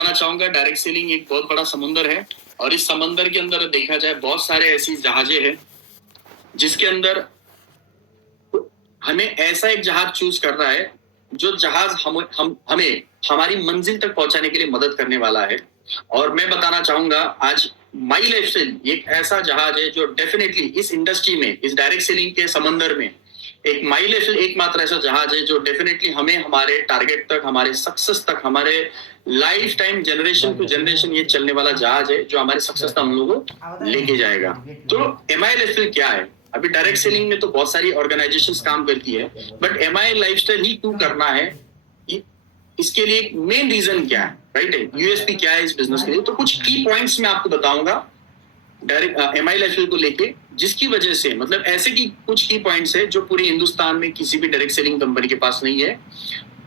बताना चाहूंगा, direct selling एक बहुत बड़ा समुंदर है और इस समंदर के अंदर देखा जाए बहुत सारे ऐसी जहाजें हैं जिसके अंदर हमें ऐसा एक जहाज चूज करना है जो जहाज हमें हमारी मंजिल तक पहुंचाने के लिए मदद करने वाला है। और मैं बताना चाहूंगा आज माई लाइफस्टाइल एक ऐसा जहाज है जो डेफिनेटली इस इंडस्ट्री में, इस डायरेक्ट सेलिंग के समंदर में एक माई लाइफस्टाइल एकमात्र ऐसा जहाज है जो डेफिनेटली हमें हमारे टारगेट तक, हमारे सक्सेस तक, हमारे lifetime generation to generation ये चलने वाला जहाज है जो हमारे सक्सेस तक हम लोगों को लेके जाएगा। तो एमआई लाइफस्टाइल क्या है? अभी डायरेक्ट सेलिंग में तो बहुत सारी ऑर्गेनाइजेशंस काम करती है, बट एमआई लाइफस्टाइल ही क्यों करना है, इसके लिए मेन रीजन क्या है, राइट है, यूएसपी क्या है इस बिजनेस के लिए। तो कुछ की पॉइंट्स मैं आपको बताऊंगा डायरेक्ट एमआई लाइफस्टाइल को लेके, जिसकी वजह से मतलब ऐसे की कुछ की पॉइंट्स है जो पूरे हिंदुस्तान में किसी भी डायरेक्ट सेलिंग कंपनी के पास नहीं है।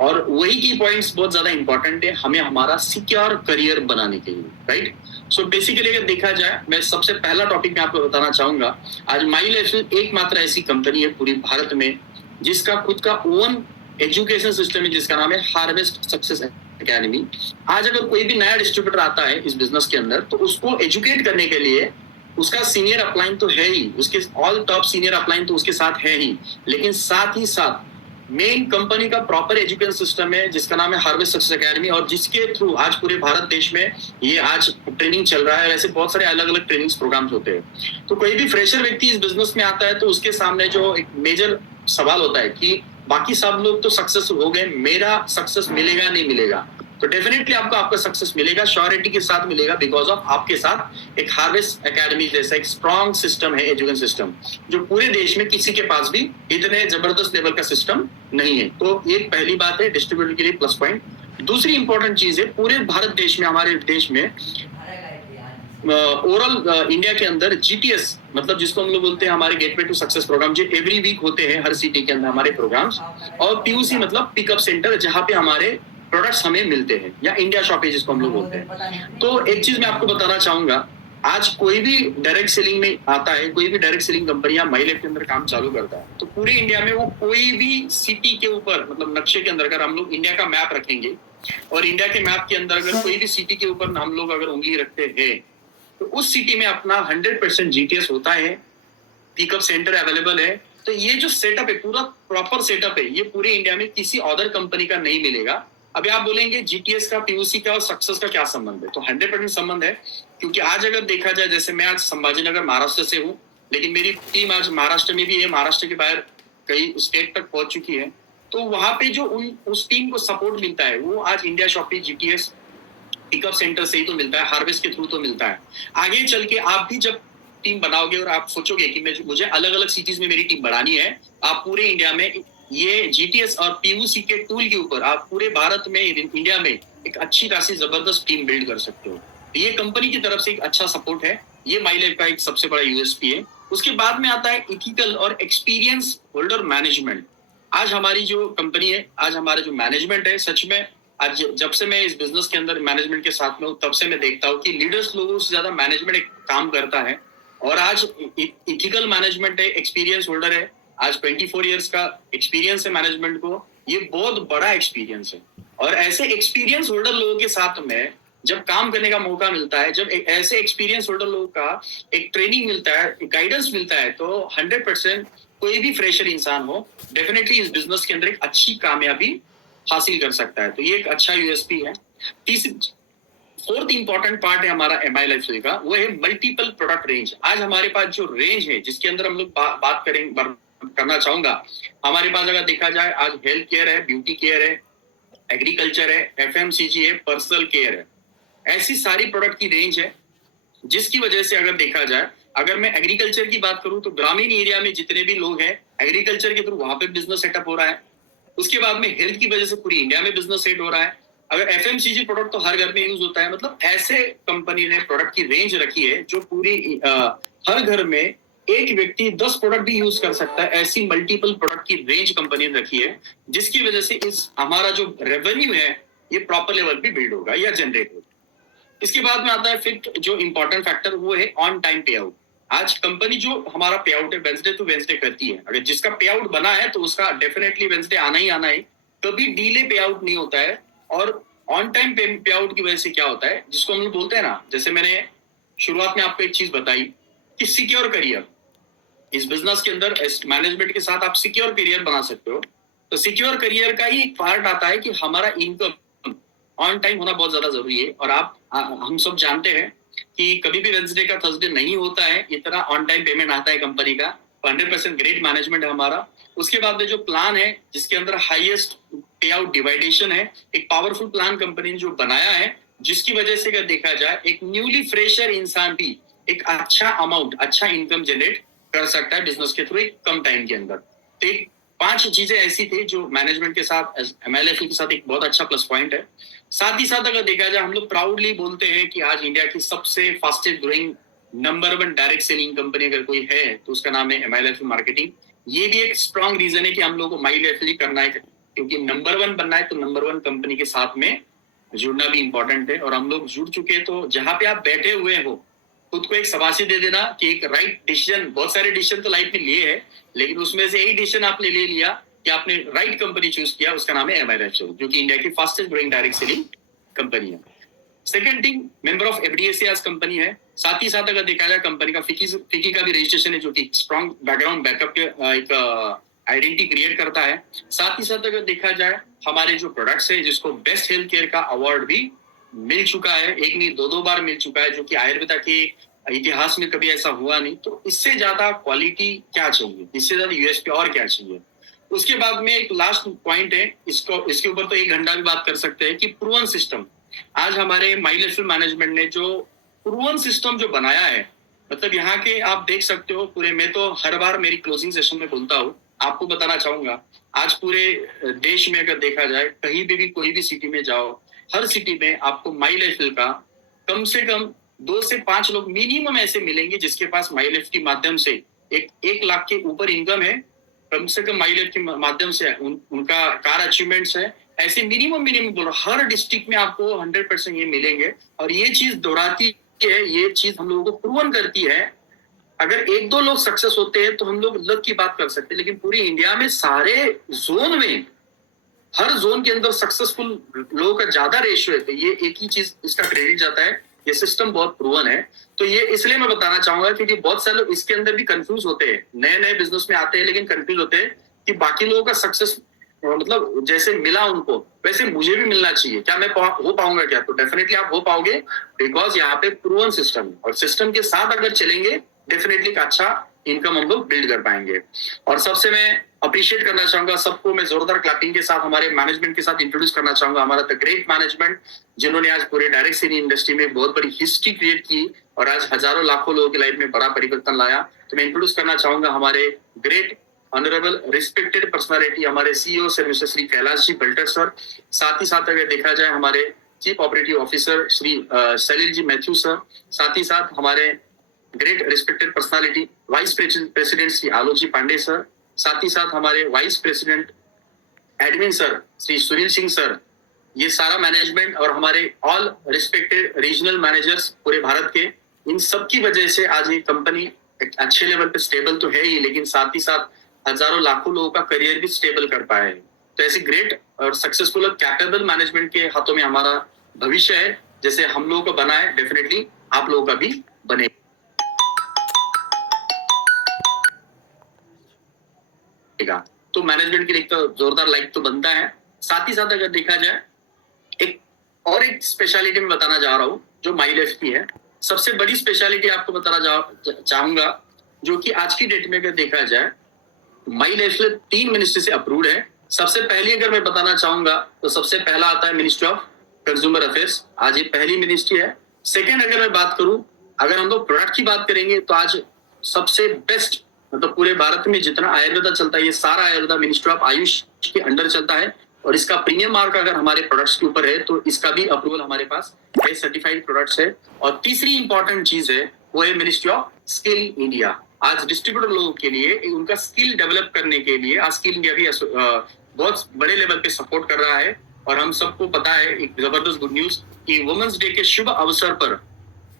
और वही की पॉइंट्स बहुत ज्यादा इंपॉर्टेंट है हमें हमारा सिक्योर करियर बनाने के लिए, राइट। सो बेसिकली अगर देखा जाए, मैं सबसे पहला टॉपिक मैं आपको बताना चाहूंगा, आज माई लाइफस्टाइल एकमात्र ऐसी कंपनी है पूरी भारत में जिसका खुद का ओन एजुकेशन सिस्टम है जिसका नाम है हार्वेस्ट सक्सेस एकेडमी। आज अगर कोई भी नया डिस्ट्रीब्यूटर आता है इस बिजनेस के अंदर तो उसको एजुकेट करने के लिए उसका सीनियर अपलाइन तो है ही, उसके ऑल टॉप सीनियर अपलाइन तो उसके साथ है ही, लेकिन साथ ही साथ मेन कंपनी का प्रॉपर एजुकेशन सिस्टम है जिसका नाम है हार्वेस्ट सक्सेस एकेडमी, और जिसके थ्रू आज पूरे भारत देश में ये आज ट्रेनिंग चल रहा है। ऐसे बहुत सारे अलग अलग ट्रेनिंग प्रोग्राम्स होते हैं। तो कोई भी फ्रेशर व्यक्ति इस बिजनेस में आता है तो उसके सामने जो एक मेजर सवाल होता है कि बाकी सब लोग तो सक्सेस हो गए, मेरा सक्सेस मिलेगा नहीं मिलेगा। तो डेफिनेटली आपको आपका सक्सेस मिलेगा, श्योरिटी के साथ मिलेगा, बिकॉज ऑफ आपके साथ एक हार्वेस्ट एकेडमी जैसा एक स्ट्रॉन्ग सिस्टम है, एजुकेशन सिस्टम, जो पूरे देश में किसी के पास भी इतने जबरदस्त लेवल का सिस्टम नहीं है। तो ये पहली बात है डिस्ट्रीब्यूटर के लिए प्लस पॉइंट। दूसरी इंपॉर्टेंट चीज है, पूरे भारत देश में, हमारे देश में ओवरऑल इंडिया के अंदर जीटीएस मतलब जिसको हम लोग बोलते हैं हमारे गेटवे टू सक्सेस प्रोग्राम, जो एवरी वीक होते हैं हर सिटी के अंदर हमारे प्रोग्राम्स, और पीयूसी मतलब पिकअप सेंटर जहां पे हमारे प्रोडक्ट्स हमें मिलते हैं, या इंडिया शॉप जिसको हम लोग बोलते हैं। तो एक चीज मैं आपको बताना चाहूंगा, आज कोई भी डायरेक्ट सेलिंग में आता है, कोई भी डायरेक्ट सेलिंग कंपनी या माई लाइफ के अंदर काम चालू करता है, तो पूरे इंडिया में वो कोई भी सिटी के ऊपर मतलब नक्शे के अंदर अगर हम लोग इंडिया का मैप रखेंगे और इंडिया के मैप के अंदर अगर कोई भी सिटी के ऊपर हम लोग अगर उंगली रखते हैं तो उस सिटी में अपना 100% जीटीएस होता है, पिकअप सेंटर अवेलेबल है। तो ये जो सेटअप है, पूरा प्रॉपर सेटअप है, ये पूरे इंडिया में किसी अदर कंपनी का नहीं मिलेगा। अभी आप बोलेंगे जीटीएस का, पीयूसी का और सक्सेस का क्या संबंध है? तो 100% संबंध है, क्योंकि आज अगर देखा जाए, जैसे मैं आज संभाजीनगर महाराष्ट्र से हूँ, लेकिन मेरी टीम आज महाराष्ट्र में भी है, महाराष्ट्र के बाहर कई स्टेट तक पहुंच चुकी है। तो वहां पे जो उस टीम को सपोर्ट मिलता है वो आज India shoppe GTS pickup centre से ही तो मिलता है, हार्वेस्ट के थ्रू तो मिलता है। आगे चल के आप भी जब टीम बनाओगे और आप सोचोगे कि मुझे अलग अलग सिटीज में मेरी टीम बढ़ानी है, आप पूरे इंडिया में ये जीटीएस और पीयूसी के टूल के ऊपर आप पूरे भारत में, इंडिया में एक अच्छी खासी जबरदस्त टीम बिल्ड कर सकते हो। ये कंपनी की तरफ से एक अच्छा सपोर्ट है, ये माई लाइफ का एक सबसे बड़ा यूएसपी है। उसके बाद में आता है इथिकल और एक्सपीरियंस होल्डर मैनेजमेंट। आज हमारी जो कंपनी है, आज हमारा जो मैनेजमेंट है, सच में आज जब से मैं इस बिजनेस के अंदर मैनेजमेंट के साथ में हूँ तब से मैं देखता हूँ कि लीडर्स लोगों से ज्यादा मैनेजमेंट एक काम करता है। और आज इथिकल मैनेजमेंट है, एक्सपीरियंस होल्डर है, आज 24 इयर्स का एक्सपीरियंस है मैनेजमेंट को, ये बहुत बड़ा एक्सपीरियंस है। और ऐसे एक्सपीरियंस होल्डर लोगों के साथ में जब काम करने का मौका मिलता है, जब ऐसे एक्सपीरियंस होल्डर लोगों का एक ट्रेनिंग मिलता है, गाइडेंस मिलता है, तो 100% कोई भी फ्रेशर इंसान हो डेफिनेटली इस बिजनेस के अंदर एक अच्छी कामयाबी हासिल कर सकता है। तो ये एक अच्छा यूएसपी है। फोर्थ इंपॉर्टेंट पार्ट है हमारा एमआई लाइफस्टाइल का, वो है मल्टीपल प्रोडक्ट रेंज। आज हमारे पास जो रेंज है जिसके अंदर हम लोग बात करना चाहूंगा, हमारे पास अगर देखा जाए आज हेल्थ केयर है, ब्यूटी केयर है, एग्रीकल्चर है, एफएमसीजी है, पर्सनल केयर है, ऐसी सारी प्रोडक्ट की रेंज है। जिसकी वजह से अगर देखा जाए, अगर मैं एग्रीकल्चर की बात करूं तो ग्रामीण एरिया में जितने भी लोग हैं एग्रीकल्चर के थ्रू वहां पे बिजनेस सेटअप हो रहा है। उसके बाद में हेल्थ की वजह से पूरी इंडिया में बिजनेस सेट हो रहा है। अगर एफएमसीजी प्रोडक्ट तो हर घर में यूज होता है। मतलब ऐसे कंपनी ने प्रोडक्ट की रेंज रखी है जो पूरी हर घर में एक व्यक्ति 10 प्रोडक्ट भी यूज कर सकता है, ऐसी मल्टीपल प्रोडक्ट की रेंज कंपनी ने रखी है, जिसकी वजह से इस हमारा जो रेवेन्यू है ये प्रॉपर लेवल पे बिल्ड होगा या जनरेट होगा। इसके बाद में आता है फिर जो इंपॉर्टेंट फैक्टर, वो है ऑन टाइम पे आउट। आज कंपनी जो हमारा पे आउट है वेंसडे टू वेंसडे करती है। अगर जिसका पे आउट बना है तो उसका डेफिनेटली वेंसडे आना ही आना है, कभी डीले पे आउट नहीं होता है। और ऑन टाइम पे आउट की वजह से क्या होता है, जिसको हम लोग बोलते हैं ना, जैसे मैंने शुरुआत में आपको एक चीज बताई कि सिक्योर करियर, इस बिजनेस के अंदर मैनेजमेंट के साथ आप सिक्योर करियर बना सकते हो। तो सिक्योर करियर का ही एक पार्ट आता है कि हमारा इनकम ऑन टाइम होना बहुत ज्यादा जरूरी है। और हम सब जानते हैं कि कभी भी वेंसडे का थर्सडे नहीं होता है, इतना ऑन टाइम पेमेंट आता है कंपनी का। 100% ग्रेट मैनेजमेंट है हमारा। उसके बाद में जो प्लान है जिसके अंदर हाईएस्ट पे आउट डिवाइडेशन है, एक पावरफुल प्लान कंपनी ने जो बनाया है, जिसकी वजह से अगर देखा जाए एक न्यूली फ्रेशर इंसान भी एक अच्छा अमाउंट, अच्छा इनकम जनरेट कर सकता है बिजनेस के थ्रू एक कम टाइम के अंदर। तो एक 5 चीजें ऐसी थी जो मैनेजमेंट के साथ, एमएलएफ के साथ एक बहुत अच्छा प्लस पॉइंट है। साथ ही साथ अगर देखा जाए, हम लोग प्राउडली बोलते हैं कि आज इंडिया की सबसे fastest growing number 1 direct selling company अगर कोई है तो उसका नाम है एमएलएफ मार्केटिंग। ये भी एक स्ट्रॉन्ग रीजन है कि हम लोग को माइल करना है, क्योंकि नंबर 1 बनना है तो नंबर 1 कंपनी के साथ में जुड़ना भी इंपॉर्टेंट है। और हम लोग जुड़ चुके हैं, तो जहां पे आप बैठे हुए हो खुद को एक शाबाशी दे देना कि एक राइट डिसीजन, बहुत सारे डिसीजन तो लाइफ में लिए हैं, लेकिन उसमें से एक डिसीजन आपने ले लिया कि आपने राइट कंपनी चूज किया, उसका नाम है एमआईएफ, जो कि इंडिया की fastest growing direct selling company है। सेकंड थिंग, मेंबर ऑफ एफडीएसी आज कंपनी है। साथ ही साथ अगर देखा जाए कंपनी का फिकी का भी रजिस्ट्रेशन है, जो कि स्ट्रॉन्ग बैकग्राउंड बैकअप के एक आइडेंटिटी क्रिएट करता है। साथ ही साथ अगर देखा जाए हमारे जो प्रोडक्ट्स है, जिसको बेस्ट हेल्थ केयर का अवार्ड भी मिल चुका है, एक नहीं दो बार मिल चुका है, जो कि आयुर्वेदा के इतिहास में कभी ऐसा हुआ नहीं। तो इससे ज्यादा क्वालिटी क्या चाहिए, इससे ज्यादा यूएसपी और क्या चाहिए। उसके बाद में एक लास्ट पॉइंट है, इसके ऊपर तो 1 घंटा भी बात कर सकते हैं कि प्रूवन सिस्टम। आज हमारे माइलस्टोन मैनेजमेंट ने जो प्रूवन सिस्टम जो बनाया है, मतलब यहाँ के आप देख सकते हो पूरे, मैं तो हर बार मेरी क्लोजिंग सेशन में बोलता हूँ, आपको बताना चाहूंगा, आज पूरे देश में अगर देखा जाए कहीं भी कोई भी सिटी में जाओ, हर सिटी में आपको माइलेज का कम से कम 2 से 5 लोग मिनिमम ऐसे मिलेंगे जिसके पास माइलेज के माध्यम से 1 लाख के ऊपर इनकम है, कम से कम माइलेज के माध्यम से उनका कार अचीवमेंट्स है। ऐसे मिनिमम बोलो, हर डिस्ट्रिक्ट में आपको 100% ये मिलेंगे। और ये चीज दोहराती है, ये चीज हम लोगों को प्रूवन करती है। अगर 1-2 लोग सक्सेस होते हैं तो हम लोग लक की बात कर सकते हैं, लेकिन पूरी इंडिया में सारे जोन में, हर जोन के अंदर सक्सेसफुल लोगों का ज्यादा रेशियो है। तो ये एक ही चीज इसका क्रेडिट जाता है, ये सिस्टम बहुत प्रूवन है। तो ये इसलिए मैं बताना चाहूंगा क्योंकि बहुत सारे लोग इसके अंदर भी कंफ्यूज होते हैं, नए बिजनेस में आते हैं लेकिन कंफ्यूज होते हैं कि बाकी लोगों का सक्सेस मतलब जैसे मिला उनको वैसे मुझे भी मिलना चाहिए, क्या मैं हो पाऊंगा क्या? तो डेफिनेटली आप हो पाओगे, बिकॉज यहाँ पे प्रूवन सिस्टम है, और सिस्टम के साथ अगर चलेंगे डेफिनेटली अच्छा इनकम हम लोग बिल्ड कर पाएंगे। और सबसे मैं अप्रिशिएट करना चाहूंगा सबको, मैं जोरदार क्लैपिंग के साथ हमारे मैनेजमेंट के साथ इंट्रोड्यूस करना चाहूंगा, हमारा द ग्रेट मैनेजमेंट, जिन्होंने आज पूरे डायरेक्ट सेलिंग इंडस्ट्री में बहुत बड़ी हिस्ट्री क्रिएट की और आज हजारों लाखों लोगों की लाइफ में बड़ा परिवर्तन लाया। तो मैं इंट्रोड्यूस करना चाहूंगा हमारे ग्रेट ऑनरेबल रिस्पेक्टेड पर्सनालिटी, हमारे CEO sir mister Shri Kailash ji Bhalter sir. साथ ही साथ अगर देखा जाए हमारे chief operative officer Shri Salil ji Matthew sir. साथ ही साथ हमारे great respected personality vice president Shri Alok ji Pandey sir. साथ ही साथ हमारे vice president admin sir Shri Sunil Singh sir. ये सारा मैनेजमेंट और हमारे ऑल रिस्पेक्टेड रीजनल मैनेजर्स पूरे भारत के, इन सब की वजह से आज ये कंपनी एक अच्छे लेवल पे स्टेबल तो है ही, लेकिन साथ ही साथ हजारों लाखों लोगों का करियर भी स्टेबल कर पाए हैं। तो ऐसे ग्रेट और सक्सेसफुल और कैपेबल मैनेजमेंट के हाथों में हमारा भविष्य है। जैसे हम लोगों का बना है, डेफिनेटली आप लोगों का भी बने। तो मैनेजमेंट के लिए तो जोरदार लाइक तो बनता है। साथ ही साथ अगर देखा जाए एक स्पेशलिटी में बताना जा रहा हूं जो माइलेज की है। सबसे बड़ी स्पेशलिटी आपको बताना चाहूंगा, जो कि आज की डेट में अगर देखा जाए माइलेज 3 मिनिस्ट्री से अप्रूव्ड है। सबसे पहली अगर मैं बताना चाहूंगा तो सबसे पहला आता है मिनिस्ट्री ऑफ कंज्यूमर अफेयर्स, आज ये पहली मिनिस्ट्री है। सेकेंड अगर मैं बात करूं, अगर हम लोग प्रोडक्ट की बात करेंगे तो आज सबसे बेस्ट, मतलब पूरे भारत में जितना आयुर्वेदा चलता है ये सारा आयुर्वेदा मिनिस्ट्री ऑफ आयुष के अंडर चलता है, और इसका प्रीमियम मार्क अगर हमारे प्रोडक्ट्स के ऊपर है तो इसका भी अप्रूवल हमारे पास है, सर्टिफाइड प्रोडक्ट्स है। और तीसरी इंपॉर्टेंट चीज है वो है मिनिस्ट्री ऑफ स्किल इंडिया। आज डिस्ट्रीब्यूटर लोगों के लिए उनका स्किल डेवलप करने के लिए आज स्किल इंडिया भी बहुत बड़े लेवल पे सपोर्ट कर रहा है। और हम सबको पता है एक जबरदस्त गुड न्यूज कि वुमेन्स डे के शुभ अवसर पर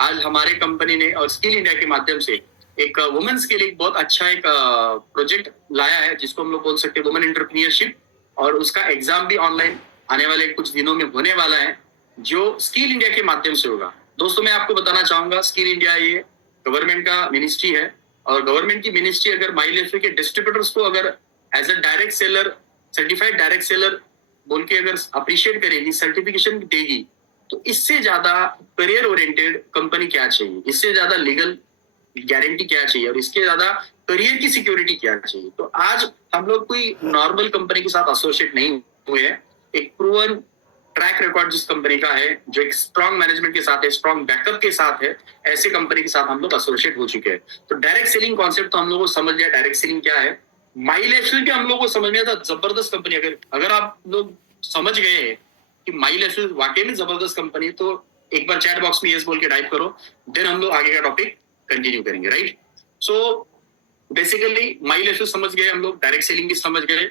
आज हमारे कंपनी ने और स्किल इंडिया के माध्यम से एक वुमेन्स के लिए बहुत अच्छा एक प्रोजेक्ट लाया है, जिसको हम लोग बोल सकते हैं वुमेन एंटरप्रेन्योरशिप, और उसका एग्जाम भी ऑनलाइन आने वाले कुछ दिनों में होने वाला है, जो स्किल इंडिया के माध्यम से होगा। दोस्तों मैं आपको बताना चाहूंगा, स्किल इंडिया ये गवर्नमेंट का मिनिस्ट्री है, और गवर्नमेंट की मिनिस्ट्री अगर माइलेफे के डिस्ट्रीब्यूटर्स को अगर as a direct seller, certified direct seller बोल के अगर अप्रिशिएट करेगी, सर्टिफिकेशन देगी, तो इससे ज्यादा करियर ओरिएंटेड कंपनी क्या चाहिए, इससे ज्यादा लीगल गारंटी क्या चाहिए, और इसके ज्यादा करियर की सिक्योरिटी क्या चाहिए। तो आज हम लोग कोई नॉर्मल कंपनी के साथ एसोसिएट नहीं हुए हैं, एक प्रूवन ट्रैक रिकॉर्ड जिस कंपनी का है, जो एक स्ट्रॉन्ग मैनेजमेंट के साथ है, स्ट्रॉन्ग बैकअप के साथ है, ऐसे कंपनी के साथ हम लोग एसोसिएट हो चुके हैं। तो डायरेक्ट सेलिंग कॉन्सेप्ट तो हम लोग को समझ लिया, डायरेक्ट सेलिंग क्या है। माइलेफिल भी हम लोग को समझ में आता, जबरदस्त कंपनी। अगर आप लोग समझ गए हैं कि माइलेफिल वाकई में जबरदस्त कंपनी है, तो एक बार चैट बॉक्स में यस बोल के टाइप करो, देन हम लोग आगे का टॉपिक कंटिन्यू करेंगे, राइट। सो बेसिकली माइलेफिल समझ गए हम लोग, डायरेक्ट सेलिंग भी समझ गए,